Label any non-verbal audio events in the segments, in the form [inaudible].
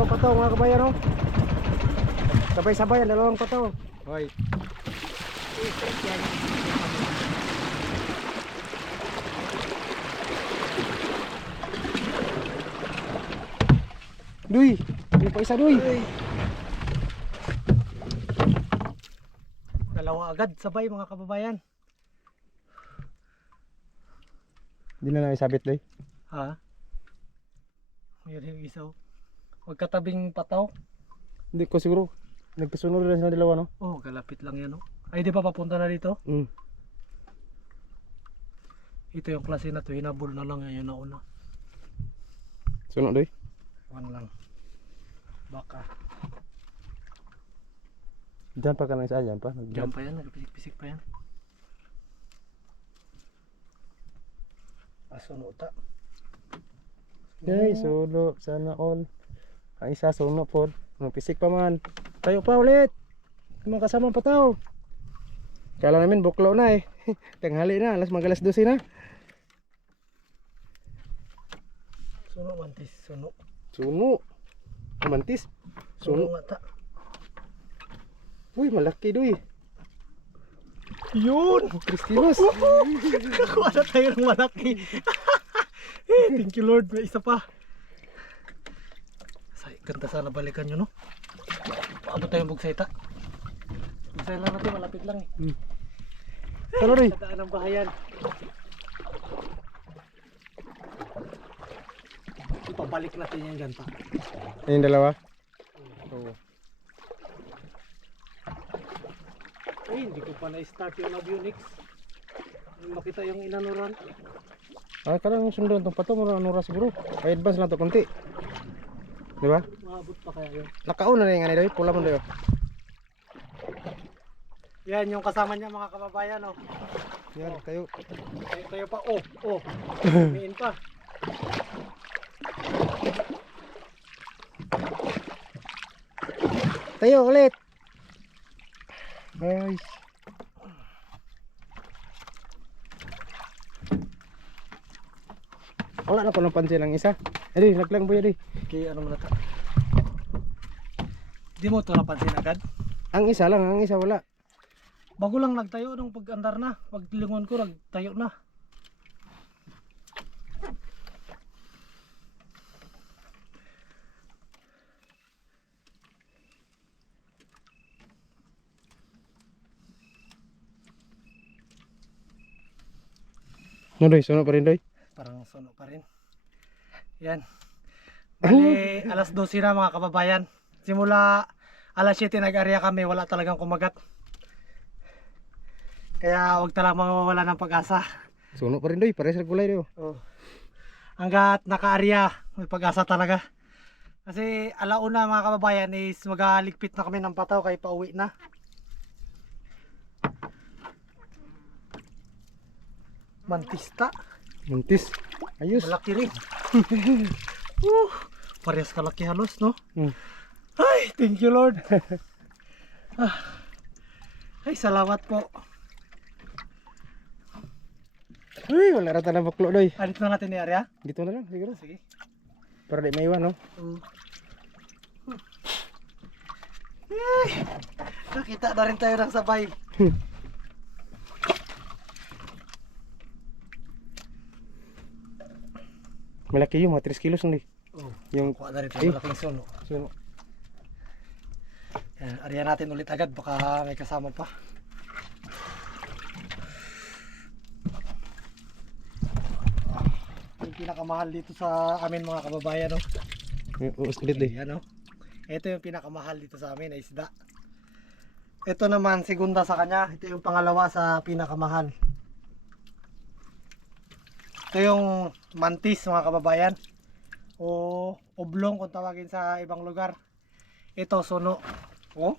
dalawang pataw mga kabayan oh. Sabay-sabay ang dalawang pataw. Hoy. Duy, hindi pa isa duy. Dalawa agad sabay mga kababayan. Hindi na namin sabit duy. Ha? Mayroon yung isa. Magkatabing pataw. Hindi ko siguro. Nagkasunod rin sila dalawa no? Oh, kalapit lang yan oh. Ay di pa papunta na dito? Mm. Ito yung klase na to, hinabol na lang yan yung nauna. Sunod duy. One lang. Baka. Diyan pa ka lang sa dyan pa. Diyan pa yan, nagpisik-pisik pa yan. Aso no ta. Okay, sulo. Sana all. Ang isa suno po. Mapisik pa man. Tayo pa ulit. Mga kasama pa tao. Kala namin buklaw na eh. [laughs] Tanghali na. Alas magalas 12 na. Suno mantis, suno. Suno. Mantis. Suno Suno. nga ta. Uy, malaki doy. Yun! Kristinos. [laughs] Nakakuha na tayo ng malaki. [laughs] eh, thank you Lord, may isa pa. Ganda sana balikan nyo, no? Paabot tayong bugsayta. Bugsay lang natin, malapit lang eh. Hmm. Ano doy? Sa daan ng bahayan. Ipabalik natin yan dyan pa. Ayun dalawa. Oo. Ay, hindi ko pa na-start yung Love Unix. Makita yung inanuran. Ah, karang sundan tong pato mo ano ra siguro. Ay advance lang to konti. Di ba? Maabot pa kaya yun. Nakauna na yung ano doy, pula mo doy. oh. Yan yung kasama niya mga kababayan, oh. Yan, tayo. Tayo, tayo pa, oh, oh. [laughs] Miin pa. Tayo ulit. Ay. Wala na ko napansin ang isa. Edi, laglang boy edi. Okay, ano mo na ta? Di mo to napansin agad? Ang isa lang, ang isa wala. Bago lang nagtayo nung pag-andar na. Paglingon ko, nagtayo na. No doy, sunod pa rin doy. Parang suno pa rin. Yan. Bali, alas 12 na mga kababayan. Simula alas 7 nag-area kami, wala talagang kumagat. Kaya wag talang mawawala ng pag-asa. Sunod pa rin doy, pares sa kulay doy. Oh. Hanggat naka-area, may pag-asa talaga. Kasi alauna mga kababayan is magaligpit na kami ng pataw kay pauwi na. Mantista, Muntis. Ayos. malaki rin. [laughs] uh, parehas kalaki halos, no? Hmm. Ay, thank you Lord. [laughs] ah. Ay, salamat po. Uy, wala rata na baklo doy. Ah, dito na natin ni area. Dito na lang siguro. Sige. Para di maiwan no. Mm. Ay, nakita na rin tayo ng sabay. [laughs] Malaki yung mga 3 kilos lang doy. Oh, Yung kuha na rin Eh. tayo malaking suno. sunod. Yan, ariyan natin ulit agad, baka may kasama pa. Yung pinakamahal dito sa amin mga kababayan, no? Yung uus ulit doy. Yan, no? Ito yung pinakamahal dito sa amin, ay isda. Ito naman, segunda sa kanya. Ito yung pangalawa sa pinakamahal. Ito yung mantis mga kababayan. O oblong kung tawagin sa ibang lugar. Ito suno. Oh.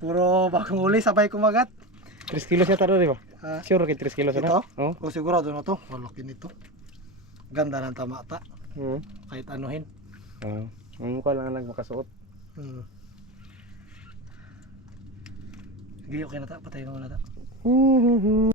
Puro bagong uli, sabay kumagat. 3 kilos yata doy, di ba? Ah, Sure kay 3 kilos Ito? na. Oo. o sigurado na to. Malaki nito. Ganda ng tamata. Oo. Kahit anuhin. Ah, ang mukha lang ang nagmakasuot. Hmm. Sige, okay na ta. Patayin mo na ta. Huhuhu.